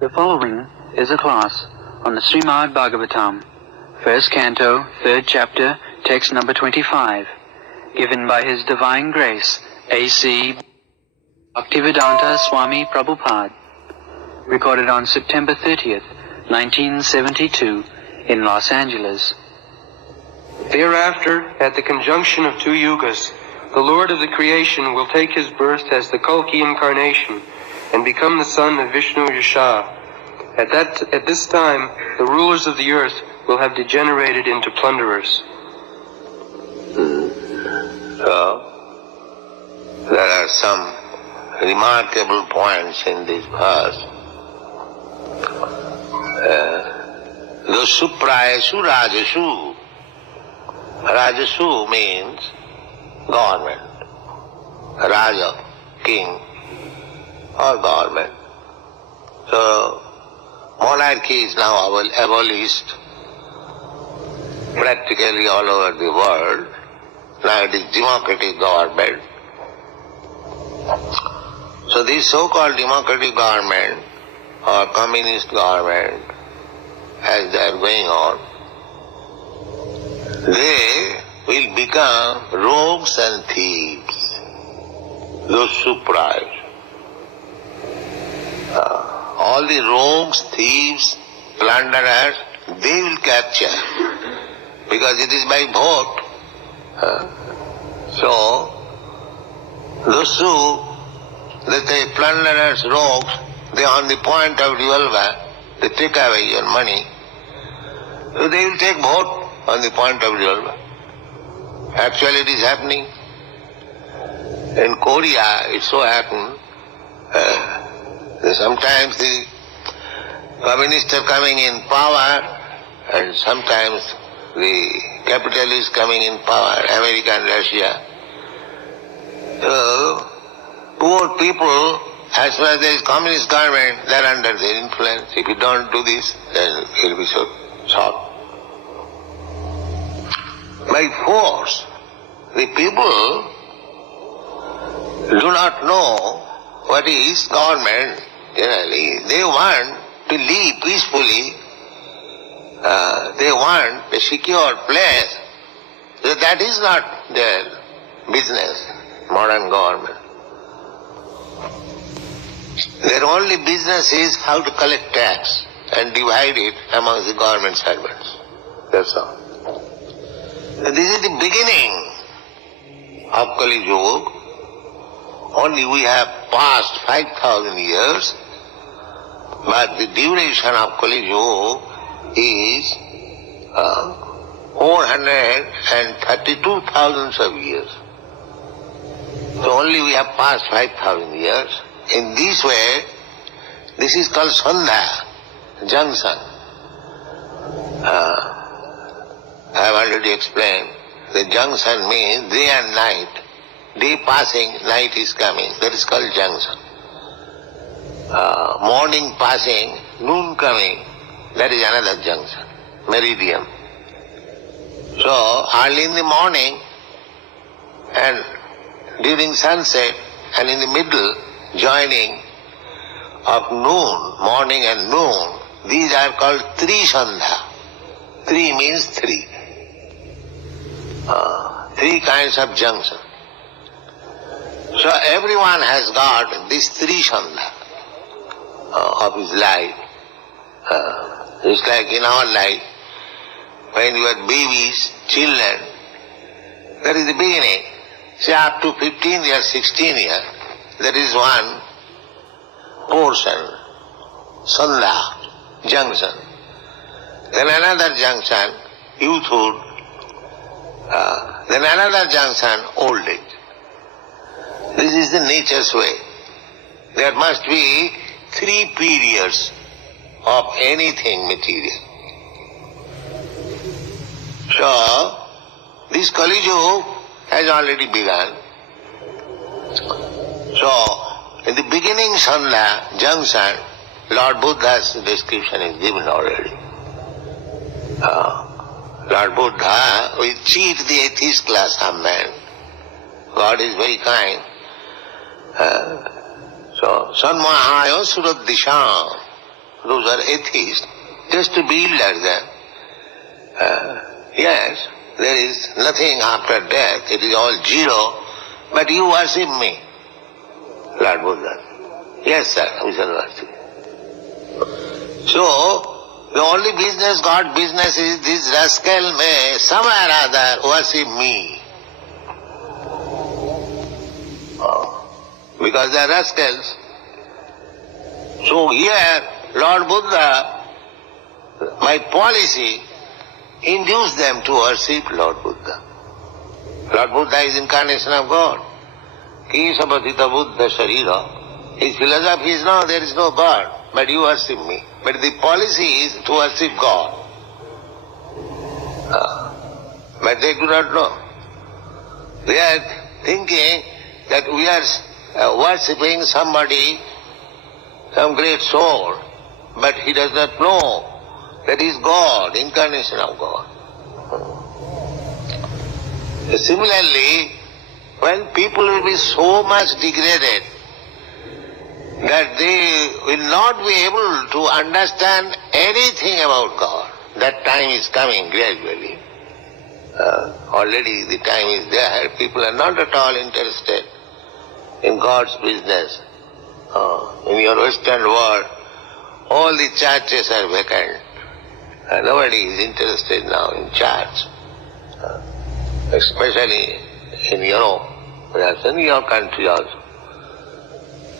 The following is a class on the Srimad Bhagavatam, first canto, third chapter, text number 25, given by His Divine Grace, A.C. Bhaktivedanta Swami Prabhupada, recorded on September 30th, 1972, in Los Angeles. Thereafter, at the conjunction of two yugas, the Lord of the creation will take his birth as the Kalki incarnation and become the son of Vishnu Yasha. At this time, the rulers of the earth will have degenerated into plunderers. So, there are some remarkable points in this verse. Suprayasu Rajasu. Rajasu means government. Raja, king, or government. So, monarchy is now abolished practically all over the world. Now it is democratic government. So this so-called democratic government or communist government, as they are going on, they will become rogues and thieves, those supras. All the rogues, thieves, plunderers, they will capture, because it is by vote. So, those who, let's say, plunderers, rogues, they are on the point of revolver, they take away your money, so they will take vote on the point of revolver. Actually it is happening. In Korea, it so happened, sometimes the communists are coming in power, and sometimes the capitalists coming in power, America and Russia. So, poor people, as far as there is communist government, they are under their influence. If you don't do this, then it will be so short. By force, the people do not know what is government generally. They want to live peacefully. They want a secure place. So that is not their business, modern government. Their only business is how to collect tax and divide it among the government servants. That's all. So this is the beginning of Kali Yuga. Only we have passed 5,000 years, but the duration of Kali Yuga is 432,000 of years. So only we have passed 5,000 years. In this way, this is called Sandhya, junction. I have already explained. The junction means day and night. Day passing, night is coming. That is called junction. Morning passing, noon coming. That is another junction, meridian. So, early in the morning and during sunset and in the middle, joining of noon, morning and noon, these are called Tri-Sandhya. Tri means three. Three kinds of junction. So everyone has got this Tri-Sandhya of his life. It's like in our life, when you are babies, children, that is the beginning. Say up to 15 years, 16 years, there is one portion, Sandhya, junction. Then another junction, youthhood. Then another junction, old age. This is the nature's way. There must be 3 periods of anything material. So, this Kali Yuga has already begun. So, in the beginning Sandhya, junction, Lord Buddha's description is given already. Lord Buddha will cheat the atheist class some man. God is very kind. So, Sanmahaya Suradisham, those are atheists, just to be like them. Yes, there is nothing after death, it is all zero, but you worship me, Lord Buddha. Yes, sir, we shall worship. So, the only business, God business is this rascal may somewhere or other worship me. Because they are rascals. So here, Lord Buddha, my policy, induced them to worship Lord Buddha. Lord Buddha is incarnation of God. Kisabadita Buddha Sharira. His philosophy is no, there is no God, but you worship me. But the policy is to worship God. But they do not know. They are thinking that we are worshipping somebody, some great soul, but he does not know that he is God, incarnation of God. Similarly, when people will be so much degraded that they will not be able to understand anything about God, that time is coming gradually. Already the time is there. People are not at all interested in God's business. In your Western world, all the churches are vacant. Nobody is interested now in church, especially in Europe, perhaps in your country also.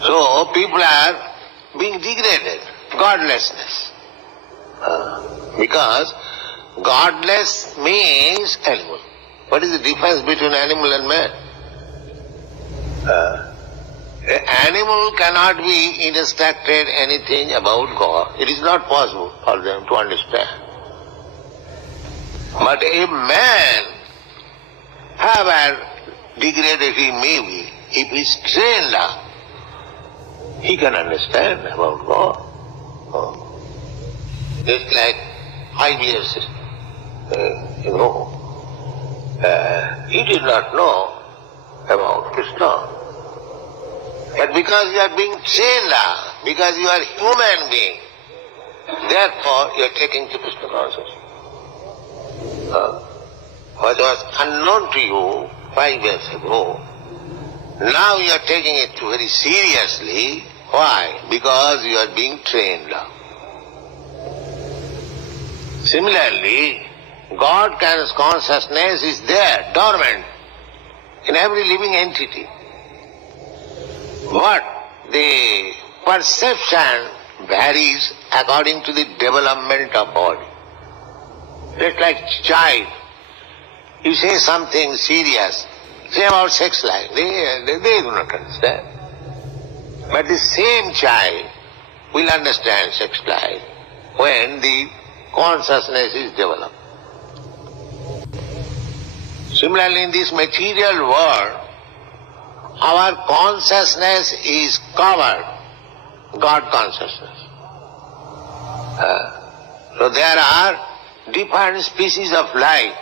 So people are being degraded, godlessness. Because godless means animal. What is the difference between animal and man? An animal cannot be instructed anything about God. It is not possible for them to understand. But a man, however degraded he may be, if he is trained up, he can understand about God. Just like 5 years, he did not know about Krishna. But because you are being trained up, because you are a human being, therefore you are taking to Krishna consciousness. What was unknown to you 5 years ago, now you are taking it very seriously. Why? Because you are being trained up. Similarly, God consciousness is there, dormant, in every living entity. But the perception varies according to the development of body. Just like child, you say something serious, say about sex life, they do not understand. But the same child will understand sex life when the consciousness is developed. Similarly, in this material world, our consciousness is covered, God consciousness. So there are different species of life,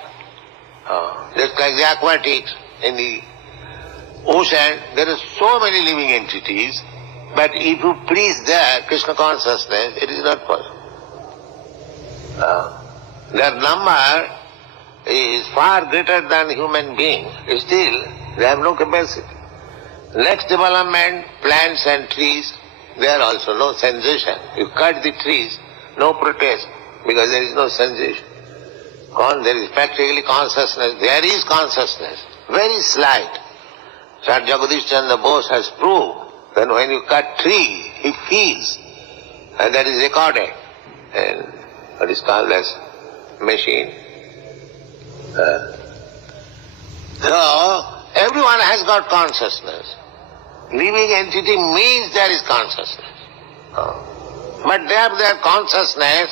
just like the aquatics, in the ocean, there are so many living entities, but if you freeze there Krishna consciousness, it is not possible. Their number is far greater than human being, still they have no capacity. Next development, plants and trees, there also no sensation. You cut the trees, no protest, because there is no sensation. There is practically consciousness. There is consciousness, very slight. Sir Jagadish Chandra Bose has proved that when you cut tree, he feels, and that is recorded, and what is called as machine. So, everyone has got consciousness. Living entity means there is consciousness. But they have their consciousness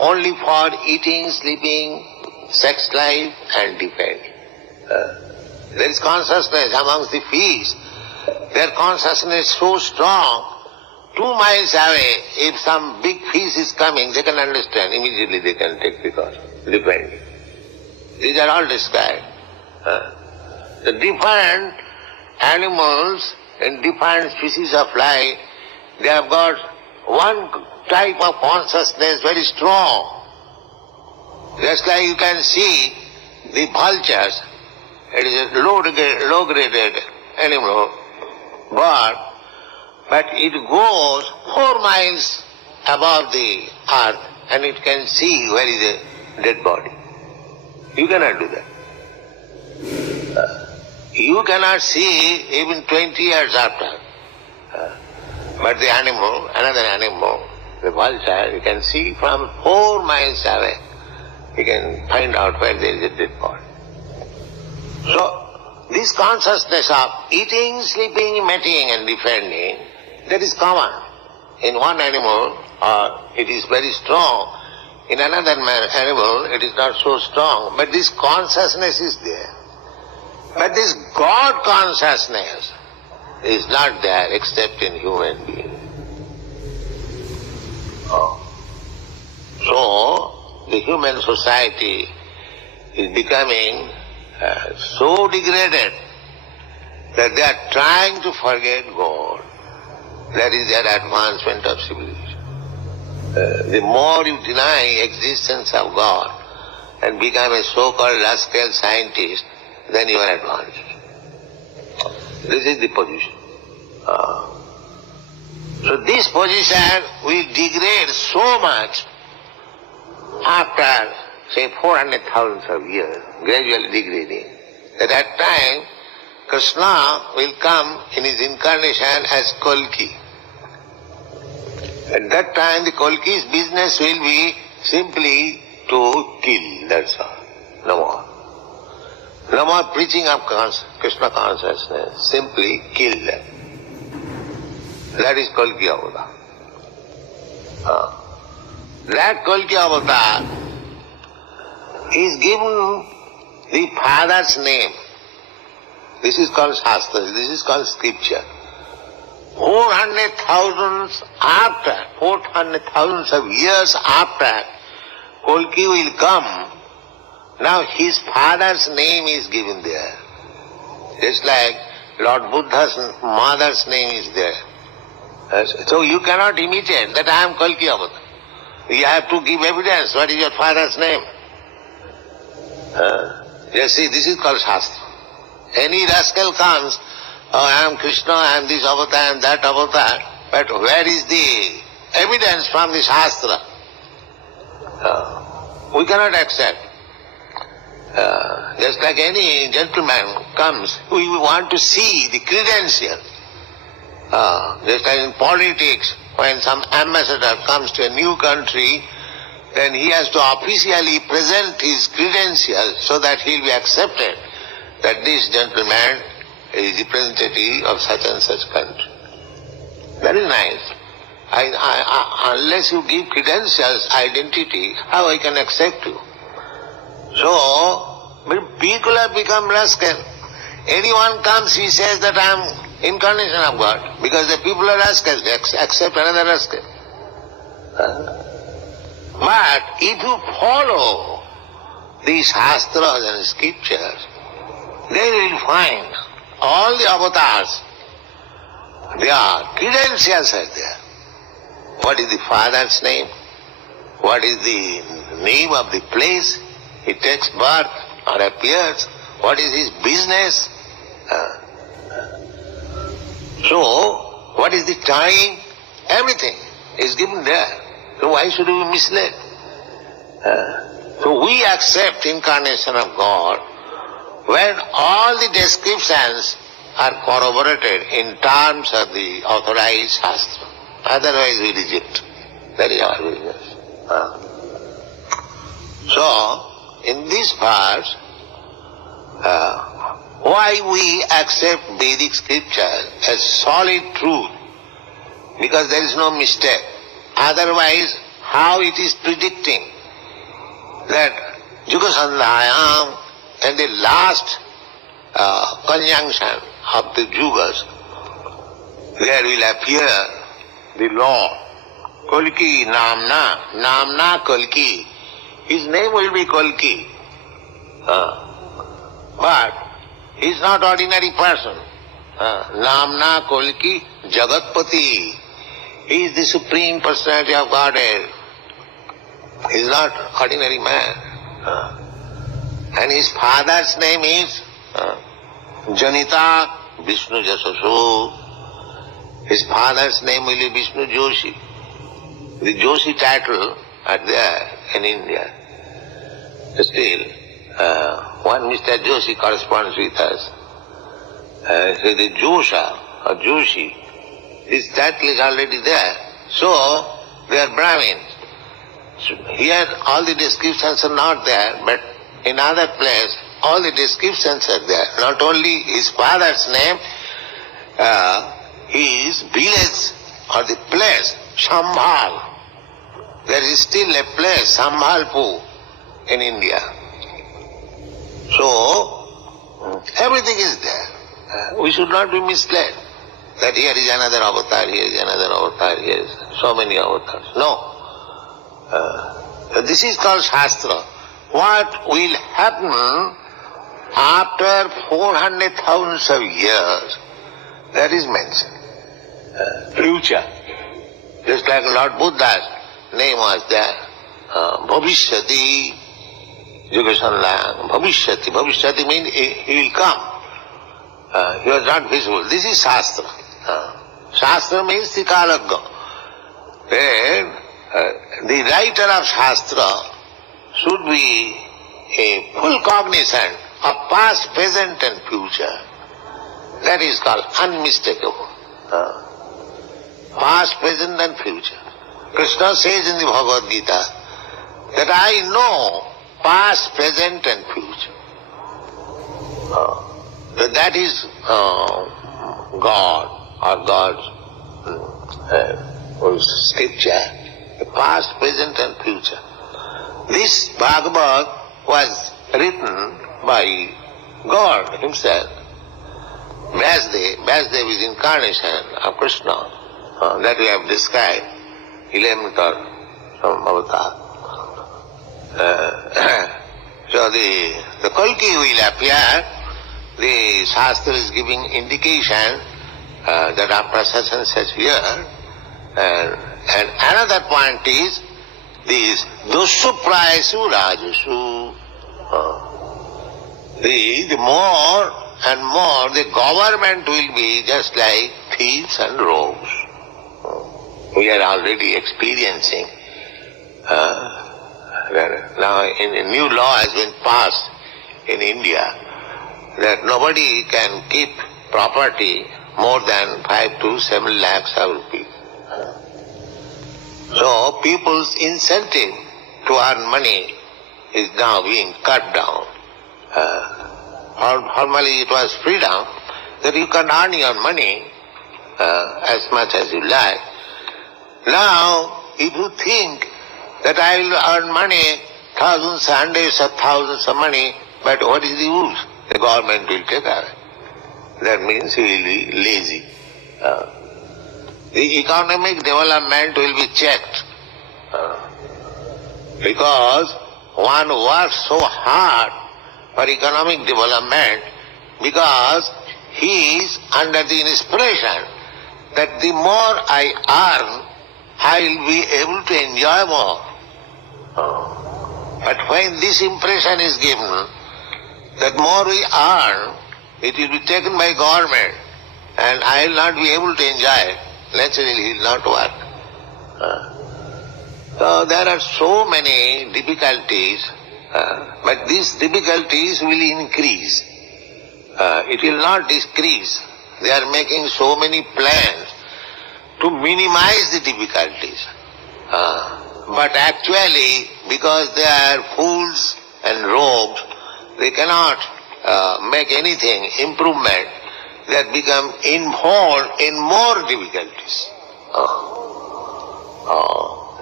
only for eating, sleeping, sex life and defending. There is consciousness amongst the fish. Their consciousness is so strong, 2 miles away, if some big fish is coming, they can understand. Immediately they can take precaution, defend. These are all described. The different animals and different species of life, they have got one type of consciousness very strong. Just like you can see the vultures, it is a low-graded animal, but it goes 4 miles above the earth and it can see where is a dead body. You cannot do that. You cannot see even 20 years after. But the animal, another animal, the vulture, you can see from 4 miles away. You can find out where there is a dead body. So, this consciousness of eating, sleeping, mating and defending, that is common. In one animal, it is very strong. In another animal, it is not so strong. But this consciousness is there. But this God consciousness is not there except in human beings. So, the human society is becoming so degraded that they are trying to forget God. That is their advancement of civilization. The more you deny existence of God and become a so-called rascal scientist, then you are advanced. This is the position. So this position will degrade so much after, say, 400,000 of years, gradually degrading. At that time, Krishna will come in his incarnation as Kalki. At that time, the Kalki's business will be simply to kill, that's all. No more. No more preaching of Krishna consciousness, simply kill them. That is Kalki Avatar. That Kalki Avatar is given the Father's name. This is called Shastra, this is called Scripture. 400,000 of years after Kalki will come, now his father's name is given there. Just like Lord Buddha's mother's name is there. So you cannot imitate that I am Kalki Avatar. You have to give evidence. What is your father's name? Just see, this is called Shastra. Any rascal comes, oh, I am Krishna, I am this avatar, I am that avatar. But where is the evidence from the Shastra? We cannot accept. Just like any gentleman comes, we want to see the credentials. Just like in politics, when some ambassador comes to a new country, then he has to officially present his credentials so that he will be accepted that this gentleman is representative of such and such country. Very nice. Unless you give credentials, identity, how I can accept you? So, people have become rascal. Anyone comes, he says that I am incarnation of God, because the people are rascals, they accept another rascal. But if you follow these Shastras and Scriptures, then you will find all the avatars, their credentials are there. What is the father's name? What is the name of the place he takes birth or appears? What is his business? So, what is the time? Everything is given there. So why should we be misled? So we accept incarnation of God when all the descriptions are corroborated in terms of the authorized Shastra. Otherwise we reject. That is our business. So, in this verse, why we accept Vedic scripture as solid truth? Because there is no mistake. Otherwise, how it is predicting that Yuga Sandhayam and the last conjunction of the Yugas, there will appear the law. Kalki namna Kalki. His name will be Kalki. But he is not ordinary person. Namna Kalki Jagatpati. He is the Supreme Personality of Godhead. He is not ordinary man. And his father's name is Janita Vishnu Jasasu. His father's name will be Vishnu Joshi. The Joshi title are there in India. Still, one Mr. Joshi corresponds with us. So the Josha or Joshi, this title is already there. So, they are Brahmins. So here all the descriptions are not there, but in other place all the descriptions are there. Not only his father's name, his village or the place, Shambhal. There is still a place, Shambhalpur, in India. So, everything is there. We should not be misled that here is another avatar, here is another avatar, here is so many avatars. No. This is called Shastra. What will happen after 400,000 of years, that is mentioned. Future. Just like Lord Buddha's name was there. Bhavishyati, Yugasanlang. Bhavishyati. Bhavishyati means he will come. He was not visible. This is Shastra. Shastra means the Kalagga. Then, the writer of Shastra should be a full cognizant of past, present and future. That is called unmistakable. Past, present and future. Krishna says in the Bhagavad Gita that I know past, present and future. That is God or God's scripture. Past, present and future. This Bhagavad was written by God himself. Vyasdev is incarnation of Krishna. That we have described, 11th or some avatar. So the Kalki will appear. The Shastra is giving indication that after such and such year. And another point is this Doshu Prayasu Rajasu. The more and more the government will be just like thieves and rogues. We are already experiencing. Now a new law has been passed in India that nobody can keep property more than 5 to 7 lakhs of rupees. So people's incentive to earn money is now being cut down. Formerly it was freedom, that you can earn your money as much as you like. Now, if you think that I will earn money, thousands, hundreds of thousands of money, but what is the use? The government will take away. That means he will be lazy. The economic development will be checked. Because one works so hard for economic development because he is under the inspiration that the more I earn, I will be able to enjoy more. But when this impression is given that more we earn, it will be taken by government and I will not be able to enjoy it, naturally he will not work. So there are so many difficulties, but these difficulties will increase. It will not decrease. They are making so many plans to minimize the difficulties. But actually, because they are fools and rogues, they cannot make anything, improvement, that become involved in more difficulties.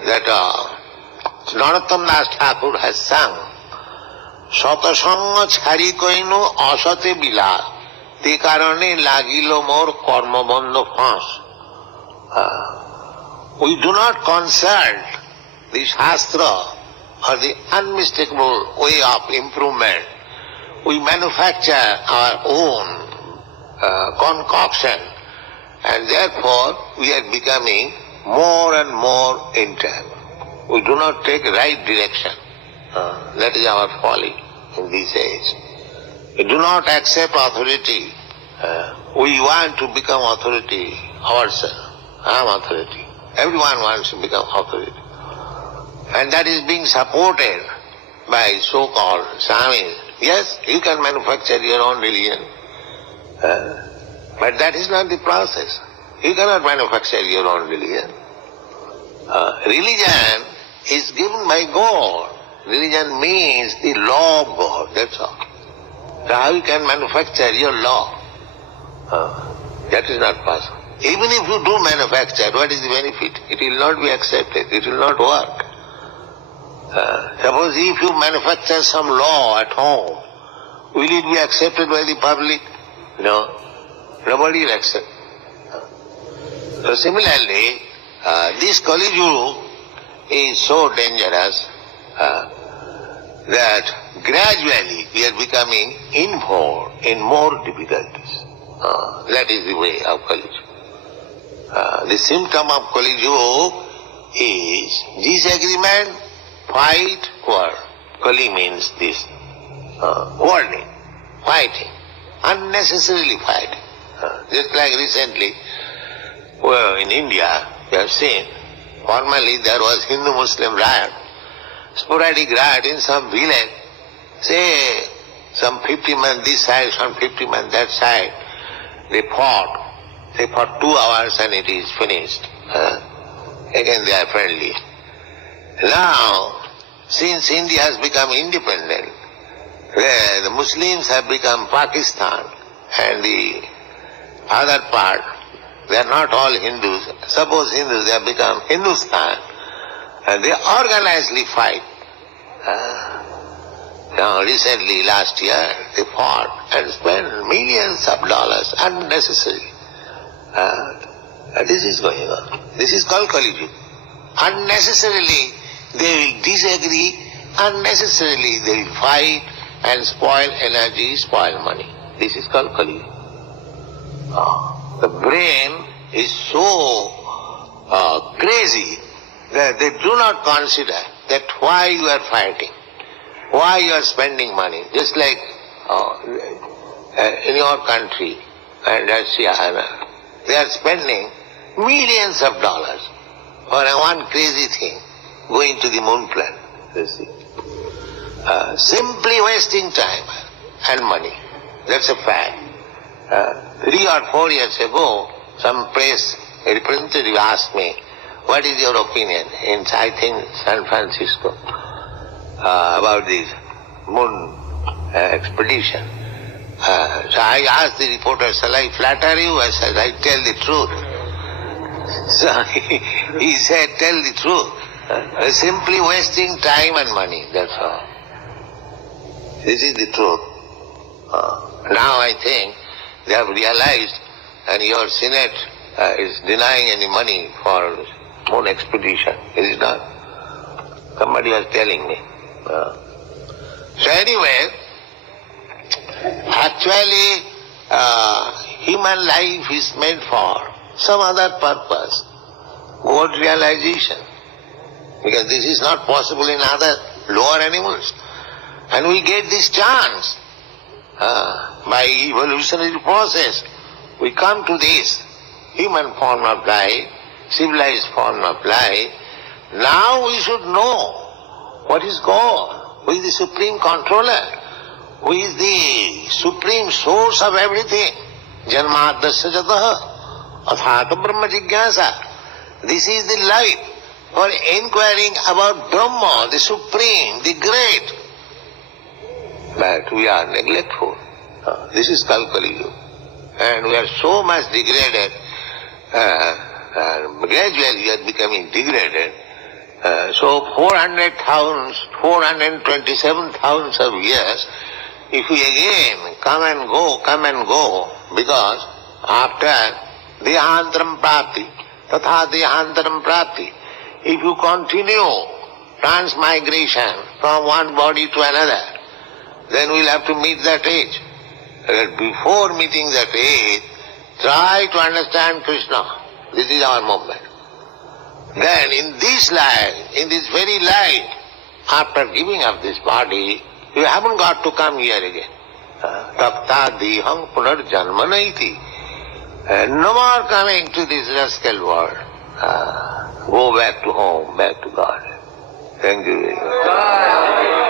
That Narottam Das Thakur has sung, Satasanga chhari koinu asate bila, te karone lagilo mor karmabandha phas. we do not consult the Shastra or the unmistakable way of improvement. We manufacture our own concoction, and therefore we are becoming more and more entangled. We do not take right direction. That is our folly in this age. We do not accept authority. We want to become authority ourselves. I am authority. Everyone wants to become authority. And that is being supported by so-called Swamis. Yes, you can manufacture your own religion. But that is not the process. You cannot manufacture your own religion. Religion is given by God. Religion means the law of God, that's all. So how you can manufacture your law? That is not possible. Even if you do manufacture, what is the benefit? It will not be accepted, it will not work. Suppose if you manufacture some law at home, will it be accepted by the public? No. Nobody will accept. So similarly, this Kali Yuga is so dangerous that gradually we are becoming involved in more difficulties. That is the way of Kali Yuga. The symptom of Kali Yuga is disagreement, fight, war. Kali means this. Warning, fighting, unnecessarily fighting. Just like recently, in India, we have seen, formerly there was Hindu-Muslim riot, sporadic riot in some village, say some 50 men this side, some 50 men that side. They fought 2 hours and it is finished. Again they are friendly. Now, since India has become independent, where the Muslims have become Pakistan and the other part, they are not all Hindus. Suppose Hindus, they have become Hindustan, and they organizedly fight. Now recently, last year, they fought and spent millions of dollars unnecessarily. This is going on. This is called Kali Yuga. Unnecessarily they will disagree, unnecessarily they will fight and spoil energy, spoil money. This is called Kali Yuga. The brain is so crazy that they do not consider that why you are fighting, why you are spending money. Just like in your country and Russia, they are spending millions of dollars for one crazy thing, going to the moon planet. You see. Simply wasting time and money. That's a fact. 3 or 4 years ago, some press representative asked me, what is your opinion in, I think, San Francisco, about this moon expedition? So I asked the reporter, shall I flatter you? I said, I tell the truth. So he said, tell the truth. Simply wasting time and money, that's all. This is the truth. Now I think they have realized, and your Senate is denying any money for moon expedition. Is it not? Somebody was telling me. So anyway, actually human life is made for some other purpose, God realization. Because this is not possible in other lower animals. And we get this chance by evolutionary process. We come to this human form of life, civilized form of life. Now we should know what is God, who is the supreme controller, who is the supreme source of everything. Janmadasya jataha athata brahma jigyasa. This is the life for inquiring about Brahma, the supreme, the great. But we are neglectful. This is called Kali Yuga. And we are so much degraded, gradually we are becoming degraded. So 427,000 of years, if we again come and go, because after Dehantram Prapti, tatha dehantaram prapti. If you continue transmigration from one body to another, then we'll have to meet that age. But before meeting that age, try to understand Krishna. This is our movement. Then in this life, in this very life, after giving up this body, you haven't got to come here again. Tapta diham punarjanmanaiti. No more coming to this rascal world. Go back to home, back to God. Thank you very much.